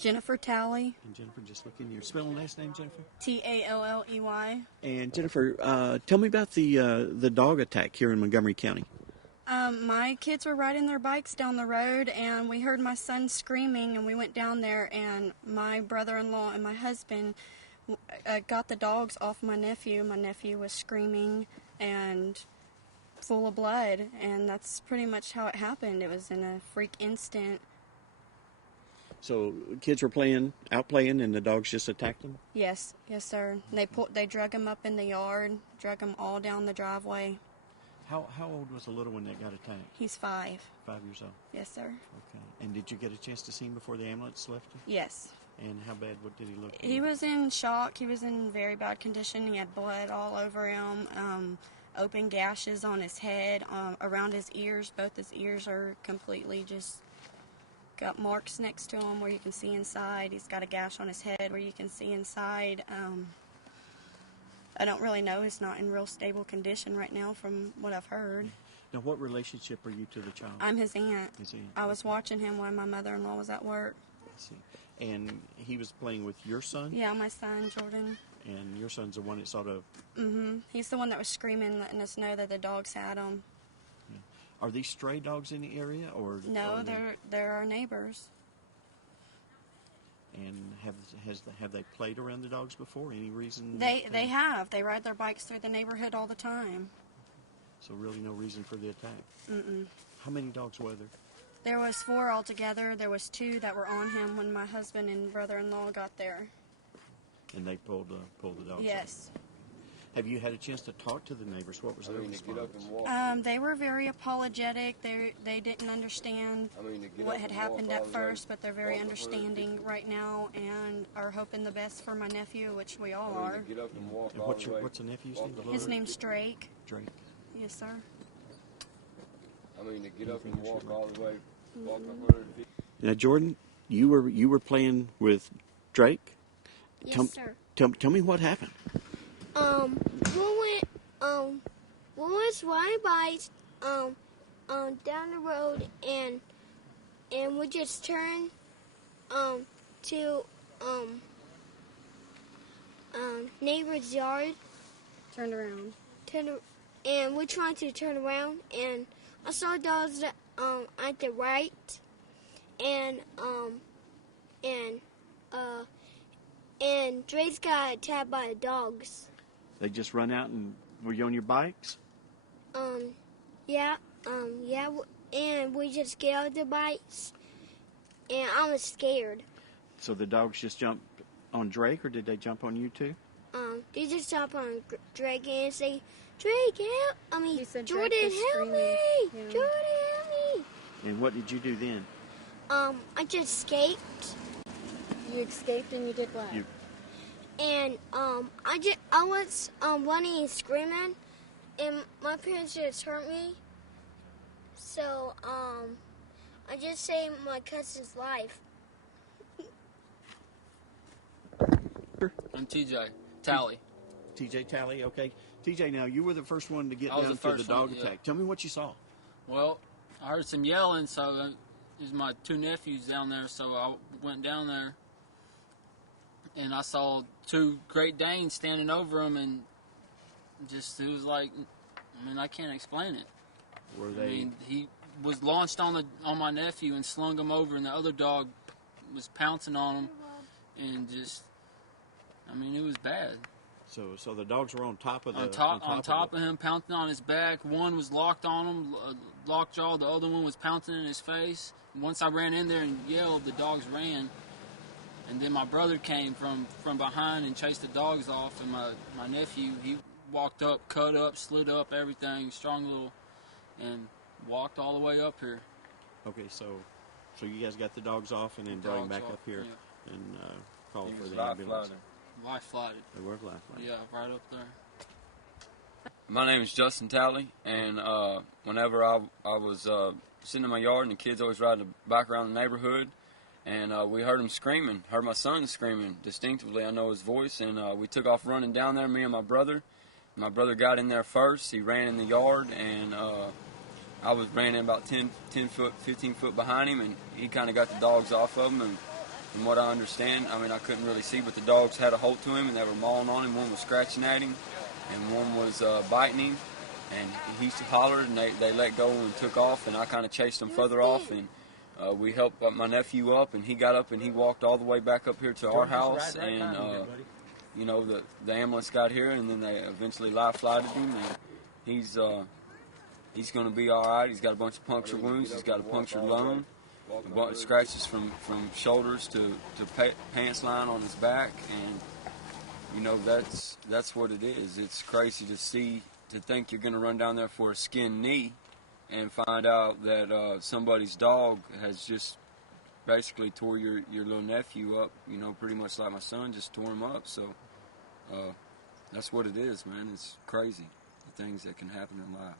Jennifer Talley. And Jennifer, just look in your spelling last name, Jennifer. Talley. And Jennifer, tell me about the dog attack here in Montgomery County. My kids were riding their bikes down the road, and we heard my son screaming, and we went down there, and my brother-in-law and my husband got the dogs off my nephew. My nephew was screaming and full of blood, and that's pretty much how it happened. It was in a freak instant. So kids were out playing, and the dogs just attacked them? Yes, sir. They drug him up in the yard, drug him all down the driveway. How old was the little one that got attacked? He's 5. 5 years old? Yes, sir. Okay. And did you get a chance to see him before the ambulance left you? Yes. And how bad, what did he look like? He was in shock. He was in very bad condition. He had blood all over him, open gashes on his head, around his ears. Both his ears are completely just got marks next to him where you can see inside. He's got a gash on his head where you can see inside. I don't really know. He's not in real stable condition right now from what I've heard. Now, what relationship are you to the child? I'm his aunt. His aunt. I was watching him while my mother-in-law was at work. I see. And he was playing with your son? Yeah, my son, Jordan. And your son's the one that sort of... Mm-hmm. He's the one that was screaming, letting us know that the dogs had him. Yeah. Are these stray dogs in the area? No, they're our neighbors. And have they played around the dogs before? Any reason? They have. They ride their bikes through the neighborhood all the time. So really no reason for the attack? Mm-mm. How many dogs were there? There was 4 altogether. There was 2 that were on him when my husband and brother-in-law got there. And they pulled the dogs? Yes. Out. Have you had a chance to talk to the neighbors? What was their response? They were very apologetic. They didn't understand what had happened at first, but they're very understanding right now and are hoping the best for my nephew, which we all are. And what's the nephew's name? His name's Drake. Drake. Yes, sir. To get up and walk all the way. Now, Jordan, you were playing with Drake? Yes, sir. Tell me what happened. We was riding bikes down the road, and we just turned to neighbor's yard. Turned around. And we're trying to turn around, and I saw dogs at the right, and Drake's got attacked by the dogs. They just run out, and were you on your bikes? Yeah, and we just get out the bikes, and I was scared. So the dogs just jumped on Drake, or did they jump on you too? They just jump on Drake and say, Drake, help! Jordan, help me! Yeah. Jordan, help me! And what did you do then? I just escaped. You escaped and you did what? And I was running and screaming, and my parents just hurt me. So I just saved my cousin's life. I'm TJ Talley. TJ Talley, okay. TJ, now you were the first one to get down to the dog attack. Yeah. Tell me what you saw. Well, I heard some yelling, so there's my 2 nephews down there, so I went down there. And I saw 2 Great Danes standing over him, and it was like, I can't explain it. Were they? He was launched on my nephew and slung him over, and the other dog was pouncing on him, and it was bad. So the dogs were on top of on top of him, pouncing on his back. One was locked on him, lockjaw. The other one was pouncing in his face. And once I ran in there and yelled, the dogs ran. And then my brother came from behind and chased the dogs off. And my nephew, he walked up, cut up, slid up, everything, strong little, and walked all the way up here. Okay, so you guys got the dogs off and then brought him back up here and called for the ambulance. Life flighted. They were life flighted. Yeah, right up there. My name is Justin Talley, and whenever I was sitting in my yard, and the kids always riding back around the neighborhood, and we heard him screaming, heard my son screaming distinctively. I know his voice, and we took off running down there, me and my brother. My brother got in there first. He ran in the yard, and I ran in about 10 foot, 15 foot behind him, and he kind of got the dogs off of him, and from what I understand, I mean, I couldn't really see, but the dogs had a hold to him, and they were mauling on him. One was scratching at him, and one was biting him. And he hollered, and they let go and took off, and I kind of chased them further off, and we helped my nephew up, and he got up, and he walked all the way back up here to our house, and, you know, the ambulance got here, and then they eventually life flighted him, and he's going to be all right. He's got a bunch of puncture wounds. He's got a punctured lung, a bunch of scratches from shoulders to pants line on his back, and you know that's what it is. It's crazy to think you're going to run down there for a skinned knee and find out that somebody's dog has just basically tore your little nephew up. You know, pretty much like my son just tore him up. So that's what it is, man. It's crazy, the things that can happen in life.